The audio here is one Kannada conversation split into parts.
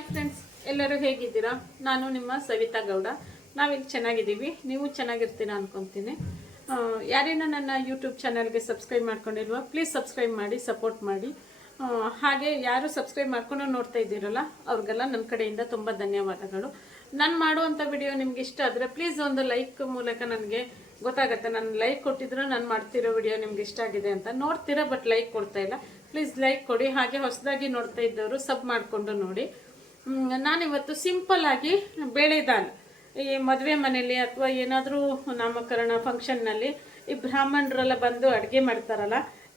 ಹಾಯ್ ಫ್ರೆಂಡ್ಸ್ ಎಲ್ಲರೂ ಹೇಗಿದ್ದೀರಾ? ನಾನು ನಿಮ್ಮ ಸವಿತಾ ಗೌಡ. ನಾವಿಲ್ಲಿ ಚೆನ್ನಾಗಿದ್ದೀವಿ. ನೀವು ಚೆನ್ನಾಗಿರ್ತೀರಾ ಅನ್ಕೊಂತೀನಿ. ಯಾರೇನ ನನ್ನ ಯೂಟ್ಯೂಬ್ ಚಾನಲ್ಗೆ ಸಬ್ಸ್ಕ್ರೈಬ್ ಮಾಡ್ಕೊಂಡಿಲ್ವಾ ಪ್ಲೀಸ್ ಸಬ್ಸ್ಕ್ರೈಬ್ ಮಾಡಿ ಸಪೋರ್ಟ್ ಮಾಡಿ. ಹಾಗೆ ಯಾರು ಸಬ್ಸ್ಕ್ರೈಬ್ ಮಾಡ್ಕೊಂಡು ನೋಡ್ತಾ ಇದ್ದೀರಲ್ಲ, ಅವ್ರಿಗೆಲ್ಲ ನನ್ನ ಕಡೆಯಿಂದ ತುಂಬ ಧನ್ಯವಾದಗಳು. ನಾನು ಮಾಡುವಂಥ ವಿಡಿಯೋ ನಿಮ್ಗೆ ಇಷ್ಟ ಆದರೆ ಪ್ಲೀಸ್ ಒಂದು ಲೈಕ್ ಮೂಲಕ ನನಗೆ ಗೊತ್ತಾಗುತ್ತೆ. ನಾನು ಲೈಕ್ ಕೊಟ್ಟಿದ್ರು ನಾನು ಮಾಡ್ತಿರೋ ವಿಡಿಯೋ ನಿಮ್ಗೆ ಇಷ್ಟ ಆಗಿದೆ ಅಂತ. ನೋಡ್ತೀರಾ ಬಟ್ ಲೈಕ್ ಕೊಡ್ತಾ ಇಲ್ಲ. ಪ್ಲೀಸ್ ಲೈಕ್ ಕೊಡಿ. ಹಾಗೆ ಹೊಸದಾಗಿ ನೋಡ್ತಾ ಇದ್ದವರು ಸಬ್ ಮಾಡಿಕೊಂಡು ನೋಡಿ. ನಾನಿವತ್ತು ಸಿಂಪಲ್ ಆಗಿ ಬೇಳೆ ದಾಲ್ ಈ ಮದುವೆ ಮನೆಯಲ್ಲಿ ಅಥವಾ ಏನಾದರೂ ನಾಮಕರಣ ಫಂಕ್ಷನ್ನಲ್ಲಿ ಈ ಬ್ರಾಹ್ಮಣರೆಲ್ಲ ಬಂದು ಅಡುಗೆ ಮಾಡ್ತಾರಲ್ಲ,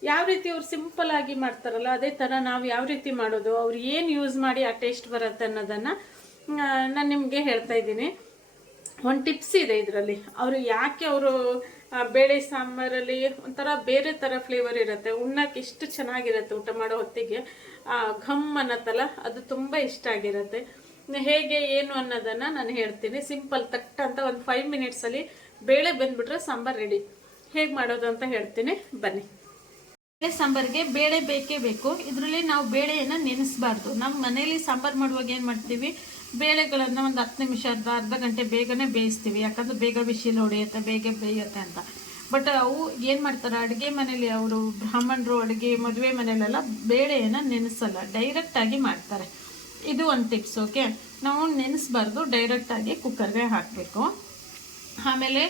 ಯಾವ ರೀತಿ ಅವ್ರು ಸಿಂಪಲ್ ಆಗಿ ಮಾಡ್ತಾರಲ್ಲ, ಅದೇ ಥರ ನಾವು ಯಾವ ರೀತಿ ಮಾಡೋದು, ಅವ್ರು ಏನು ಯೂಸ್ ಮಾಡಿ ಆ ಟೇಸ್ಟ್ ಬರುತ್ತೆ ಅನ್ನೋದನ್ನು ನಾನು ನಿಮಗೆ ಹೇಳ್ತಾ ಇದ್ದೀನಿ. ಒಂದು ಟಿಪ್ಸ್ ಇದೆ ಇದರಲ್ಲಿ. ಅವರು ಯಾಕೆ ಅವರು ಬೇಳೆ ಸಾಂಬಾರಲ್ಲಿ ಒಂಥರ ಬೇರೆ ಥರ ಫ್ಲೇವರ್ ಇರುತ್ತೆ. ಉಣ್ಣಕ್ಕೆ ಇಷ್ಟು ಚೆನ್ನಾಗಿರುತ್ತೆ ಊಟ ಮಾಡೋ ಹೊತ್ತಿಗೆ. ಘಮ್ ಅನ್ನತ್ತಲ್ಲ, ಅದು ತುಂಬ ಇಷ್ಟ ಆಗಿರುತ್ತೆ. ಹೇಗೆ, ಏನು ಅನ್ನೋದನ್ನು ನಾನು ಹೇಳ್ತೀನಿ. ಸಿಂಪಲ್ ತಟ್ಟ ಅಂತ ಒಂದು ಫೈವ್ ಮಿನಿಟ್ಸಲ್ಲಿ ಬೇಳೆ ಬಂದುಬಿಟ್ರೆ ಸಾಂಬಾರು ರೆಡಿ ಹೇಗೆ ಮಾಡೋದು ಅಂತ ಹೇಳ್ತೀನಿ. ಬನ್ನಿ. ಬೇಳೆ ಸಾಂಬಾರಿಗೆ ಬೇಳೆ ಬೇಕೇ ಬೇಕು. ಇದರಲ್ಲಿ ನಾವು ಬೇಳೆಯನ್ನು ನೆನೆಸಬಾರ್ದು. ನಮ್ಮ ಮನೇಲಿ ಸಾಂಬಾರು ಮಾಡುವಾಗ ಏನು ಮಾಡ್ತೀವಿ? ಬೇಳೆಗಳನ್ನು ಒಂದು ಹತ್ತು ನಿಮಿಷ ಅರ್ಧ ಅರ್ಧ ಗಂಟೆ ಬೇಗನೆ ಬೇಯಿಸ್ತೀವಿ. ಯಾಕಂದ್ರೆ ಬೇಗ ಬಿಸಿಲು ಹೊಡೆಯುತ್ತೆ, ಬೇಗ ಬೇಯುತ್ತೆ ಅಂತ. ಬಟ್ ಅವು ಏನು ಮಾಡ್ತಾರೆ? ಅಡುಗೆ ಮನೇಲಿ ಅವರು ಬ್ರಾಹ್ಮಣರು ಅಡುಗೆ, ಮದುವೆ ಮನೇಲೆಲ್ಲ ಬೇಳೆಯನ್ನು ನೆನೆಸಲ್ಲ. ಡೈರೆಕ್ಟಾಗಿ ಮಾಡ್ತಾರೆ. ಇದು ಒಂದು ಟಿಪ್ಸ್ ಓಕೆ ನಾವು ನೆನೆಸ್ಬಾರ್ದು ಡೈರೆಕ್ಟಾಗಿ ಕುಕ್ಕರ್ಗೆ ಹಾಕಬೇಕು. ಆಮೇಲೆ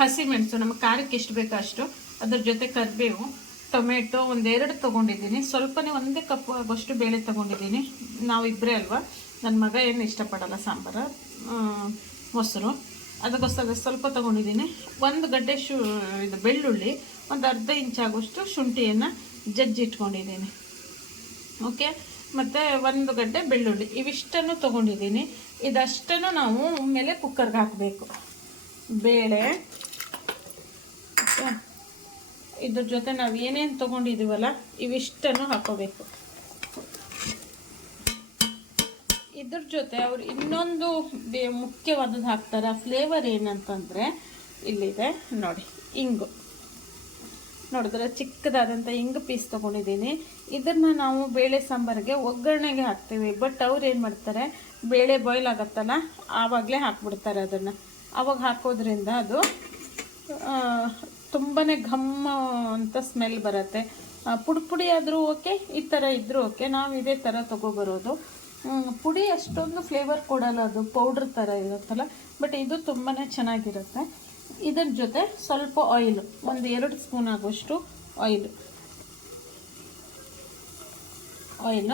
ಹಸಿಮೆಣಸು ನಮಗೆ ಖಾರಕ್ಕೆ ಎಷ್ಟು ಬೇಕೋ ಅಷ್ಟು. ಅದ್ರ ಜೊತೆ ಕರಿಬೇವು. ಟೊಮೆಟೊ ಒಂದೆರಡು ತೊಗೊಂಡಿದ್ದೀನಿ. ಸ್ವಲ್ಪನೇ ಒಂದೇ ಕಪ್ ಆಗೋಷ್ಟು ಬೇಳೆ ತೊಗೊಂಡಿದ್ದೀನಿ. ನಾವು ಇಬ್ಬರೇ ಅಲ್ವಾ? ನನ್ನ ಮಗ ಏನು ಇಷ್ಟಪಡಲ್ಲ ಸಾಂಬಾರು ಮೊಸರು. ಅದಕ್ಕೋಸ್ಕರ ಸ್ವಲ್ಪ ತೊಗೊಂಡಿದ್ದೀನಿ. ಒಂದು ಗಡ್ಡೆ ಶು, ಇದು ಬೆಳ್ಳುಳ್ಳಿ, ಒಂದು ಅರ್ಧ ಇಂಚಾಗುವಷ್ಟು ಶುಂಠಿಯನ್ನು ಜಜ್ಜಿ ಇಟ್ಕೊಂಡಿದ್ದೀನಿ. ಓಕೆ? ಮತ್ತು ಒಂದು ಗಡ್ಡೆ ಬೆಳ್ಳುಳ್ಳಿ. ಇವಿಷ್ಟನ್ನು ತೊಗೊಂಡಿದ್ದೀನಿ. ಇದಷ್ಟನ್ನು ನಾವು ಮೇಲೆ ಕುಕ್ಕರ್ಗೆ ಹಾಕಬೇಕು. ಬೇಳೆ ಇದ್ರ ಜೊತೆ ನಾವು ಏನೇನು ತೊಗೊಂಡಿದ್ದೀವಲ್ಲ ಇವಿಷ್ಟನ್ನು ಹಾಕೋಬೇಕು. ಇದ್ರ ಜೊತೆ ಅವ್ರು ಇನ್ನೊಂದು ಮುಖ್ಯವಾದದ್ದು ಹಾಕ್ತಾರೆ ಆ ಫ್ಲೇವರ್ ಏನಂತಂದರೆ ಇಲ್ಲಿದೆ ನೋಡಿ, ಇಂಗು. ನೋಡಿದ್ರೆ ಚಿಕ್ಕದಾದಂಥ ಇಂಗು ಪೀಸ್ ತೊಗೊಂಡಿದ್ದೀನಿ. ಇದನ್ನು ನಾವು ಬೇಳೆ ಸಾಂಬಾರಿಗೆ ಒಗ್ಗರಣೆಗೆ ಹಾಕ್ತೀವಿ ಬಟ್ ಅವ್ರು ಏನು ಮಾಡ್ತಾರೆ, ಬೇಳೆ ಬಾಯ್ಲ್ ಆಗುತ್ತಲ್ಲ, ಆವಾಗಲೇ ಹಾಕ್ಬಿಡ್ತಾರೆ ಅದನ್ನು. ಆವಾಗ ಹಾಕೋದ್ರಿಂದ ಅದು ತುಂಬಾ ಘಮ್ಮ ಅಂತ ಸ್ಮೆಲ್ ಬರುತ್ತೆ. ಪುಡಿ ಪುಡಿ ಆದರೂ ಓಕೆ ಈ ಥರ ಇದ್ದರೂ ಓಕೆ ನಾವು ಇದೇ ಥರ ತೊಗೊಬರೋದು. ಪುಡಿ ಅಷ್ಟೊಂದು ಫ್ಲೇವರ್ ಕೊಡಲ್ಲ, ಅದು ಪೌಡ್ರ್ ಥರ ಇರುತ್ತಲ್ಲ ಬಟ್ ಇದು ತುಂಬಾ ಚೆನ್ನಾಗಿರುತ್ತೆ. ಇದರ ಜೊತೆ ಸ್ವಲ್ಪ ಆಯಿಲ್ ಒಂದು ಎರಡು ಸ್ಪೂನ್ ಆಗುವಷ್ಟು ಆಯಿಲು ಆಯಿಲ್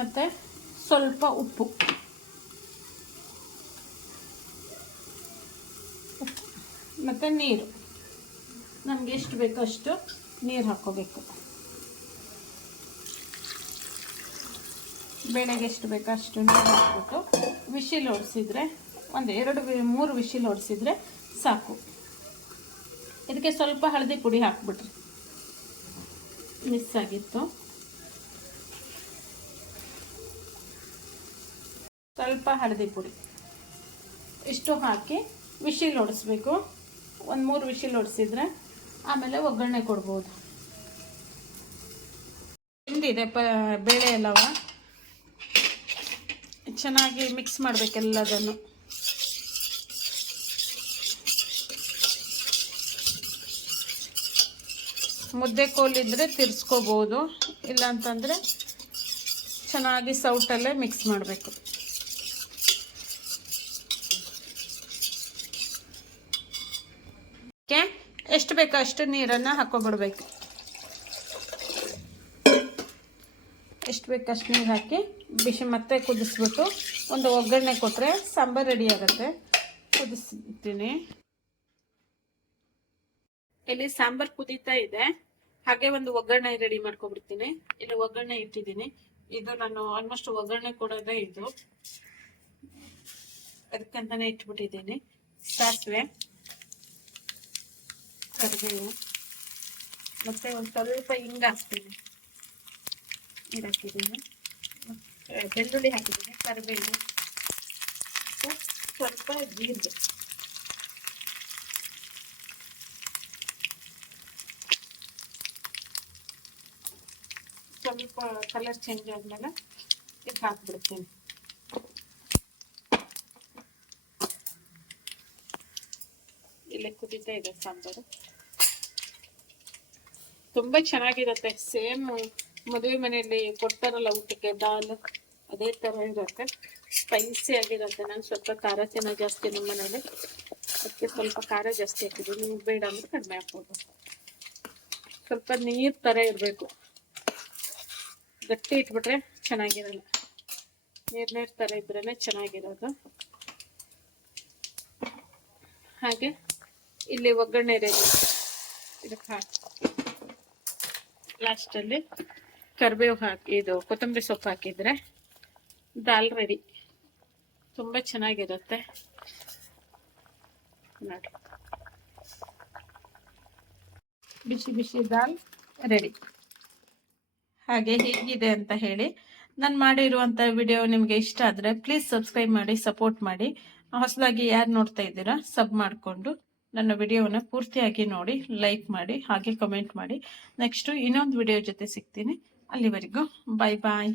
ಮತ್ತು ಸ್ವಲ್ಪ ಉಪ್ಪು. ಮತ್ತು ನೀರು. ನಮ್ಗೆ ಎಷ್ಟು ಬೇಕೋ ಅಷ್ಟು ನೀರು ಹಾಕ್ಕೋಬೇಕು ಬೇಳೆಗೆ ಎಷ್ಟು ಬೇಕೋ ಅಷ್ಟು ನೀರು ಹಾಕ್ಬಿಟ್ಟು ವಿಶಿಲ್ ಹೊಡಿಸಿದ್ರೆ ಒಂದು ಎರಡು ಮೂರು ವಿಶಿಲ್ ಹೊಡಿಸಿದ್ರೆ ಸಾಕು. ಇದಕ್ಕೆ ಸ್ವಲ್ಪ ಹಳದಿ ಪುಡಿ ಹಾಕ್ಬಿಟ್ರಿ. ಮಿಸ್ ಆಗಿತ್ತು. ಸ್ವಲ್ಪ ಹಳದಿ ಪುಡಿ. ಇಷ್ಟು ಹಾಕಿ ವಿಶಿಲ್ ಹೊಡಿಸ್ಬೇಕು ಒಂದು ಮೂರು ವಿಶಿಲ್ ಹೊಡಿಸಿದ್ರೆ ಆಮೇಲೆ ಒಗ್ಗರಣೆ ಕೊಡ್ಬೋದು. ಹಿಂದಿದೆ ಪ, ಬೇಳೆ ಎಲ್ಲವ ಚೆನ್ನಾಗಿ ಮಿಕ್ಸ್ ಮಾಡಬೇಕೆಲ್ಲದನ್ನು ಮುದ್ದೆ ಕೋಲಿದ್ರೆ ತಿರ್ಸ್ಕೋಬೋದು. ಇಲ್ಲಾಂತಂದರೆ ಚೆನ್ನಾಗಿ ಸೌಟಲ್ಲೇ ಮಿಕ್ಸ್ ಮಾಡಬೇಕು ಓಕೆ ಎಷ್ಟು ಬೇಕೋ ಅಷ್ಟು ನೀರನ್ನು ಹಾಕೊಬಿಡ್ಬೇಕು. ಎಷ್ಟು ಬೇಕೋ ಅಷ್ಟು ನೀರು ಹಾಕಿ ಬಿಸಿ ಮತ್ತೆ ಕುದಿಸ್ಬಿಟ್ಟು ಒಂದು ಒಗ್ಗರಣೆ ಕೊಟ್ಟರೆ ಸಾಂಬಾರು ರೆಡಿ ಆಗುತ್ತೆ. ಕುದಿಸ್ತೀನಿ. ಇಲ್ಲಿ ಸಾಂಬಾರು ಕುದೀತಾ ಇದೆ. ಹಾಗೆ ಒಂದು ಒಗ್ಗರಣೆ ರೆಡಿ ಮಾಡ್ಕೊಬಿಡ್ತೀನಿ. ಇಲ್ಲಿ ಒಗ್ಗರಣೆ ಇಟ್ಟಿದ್ದೀನಿ. ಇದು ನಾನು ಆಲ್ಮೋಸ್ಟ್ ಒಗ್ಗರಣೆ ಕೊಡೋದೇ ಇದು. ಅದಕ್ಕಂತಾನೆ ಇಟ್ಬಿಟ್ಟಿದ್ದೀನಿ. ಸಾಸಿವೆ. ಕರಿಬೇವು ಮತ್ತು ಒಂದು ಸ್ವಲ್ಪ ಹಿಂಗ ಹಾಕ್ತೀನಿ ಇದು ಹಾಕಿದ್ದೀನಿ ಬೆಳ್ಳುಳ್ಳಿ ಹಾಕಿದ್ದೀನಿ ಕರಿಬೇವು ಸ್ವಲ್ಪ ಜೀರಿಗೆ ಸ್ವಲ್ಪ ಕಲರ್ ಚೇಂಜ್ ಆದಮೇಲೆ ಇದು ಹಾಕ್ಬಿಡ್ತೀನಿ ಇಲ್ಲೇ ಕುದೀತಾ ಇದೆ ಸಾಂಬಾರು ತುಂಬ ಚೆನ್ನಾಗಿರುತ್ತೆ. ಸೇಮ್ ಮದುವೆ ಮನೆಯಲ್ಲಿ ಕೊಡ್ತಾರಲ್ಲ ಊಟಕ್ಕೆ, ದಾಲ್, ಅದೇ ಥರ ಇರುತ್ತೆ. ಸ್ಪೈಸಿ ಆಗಿರತ್ತೆ. ನಾನು ಸ್ವಲ್ಪ ಖಾರ ಚೆನ್ನಾಗಿ ಜಾಸ್ತಿ ನಮ್ಮ ಮನೇಲಿ. ಅದಕ್ಕೆ ಸ್ವಲ್ಪ ಖಾರ ಜಾಸ್ತಿ ಹಾಕಿದ್ವಿ. ನೀವು ಬೇಡ ಅಂದ್ರೆ ಕಡಿಮೆ ಹಾಕ್ಬೋದು. ಸ್ವಲ್ಪ ನೀರು ಥರ ಇರಬೇಕು. ಗಟ್ಟಿ ಇಟ್ಬಿಟ್ರೆ ಚೆನ್ನಾಗಿರಲ್ಲ. ನೀರ್ ನೀರ್ ಥರ ಇದ್ರೇ ಚೆನ್ನಾಗಿರೋದು. ಹಾಗೆ ಇಲ್ಲಿ ಒಗ್ಗರಣೆ ಇದಕ್ಕೆ ಹಾಕಿ. ಲಾಸ್ಟಲ್ಲಿ ಕರಿಬೇವು ಹಾಕಿ, ಇದು ಕೊತ್ತಂಬರಿ ಸೊಪ್ಪು ಹಾಕಿದರೆ ದಾಲ್ ರೆಡಿ ತುಂಬ ಚೆನ್ನಾಗಿರುತ್ತೆ. ನೋಡಿ. ಬಿಸಿ ಬಿಸಿ ದಾಲ್ ರೆಡಿ ಹಾಗೆ ಹೇಗಿದೆ ಅಂತ ಹೇಳಿ. ನಾನು ಮಾಡಿರುವಂಥ ವಿಡಿಯೋ ನಿಮಗೆ ಇಷ್ಟ ಆದರೆ ಪ್ಲೀಸ್ ಸಬ್ಸ್ಕ್ರೈಬ್ ಮಾಡಿ ಸಪೋರ್ಟ್ ಮಾಡಿ. ಹೊಸದಾಗಿ ಯಾರು ನೋಡ್ತಾ ಇದ್ದೀರಾ ಸಬ್ ಮಾಡಿಕೊಂಡು. ನನ್ನ ವಿಡಿಯೋವನ್ನು ಪೂರ್ತಿಯಾಗಿ ನೋಡಿ ಲೈಕ್ ಮಾಡಿ, ಹಾಗೆ ಕಮೆಂಟ್ ಮಾಡಿ. ನೆಕ್ಸ್ಟು ಇನ್ನೊಂದು ವಿಡಿಯೋ ಜೊತೆ ಸಿಗ್ತೀನಿ. ಅಲ್ಲಿವರೆಗೂ ಬಾಯ್ ಬಾಯ್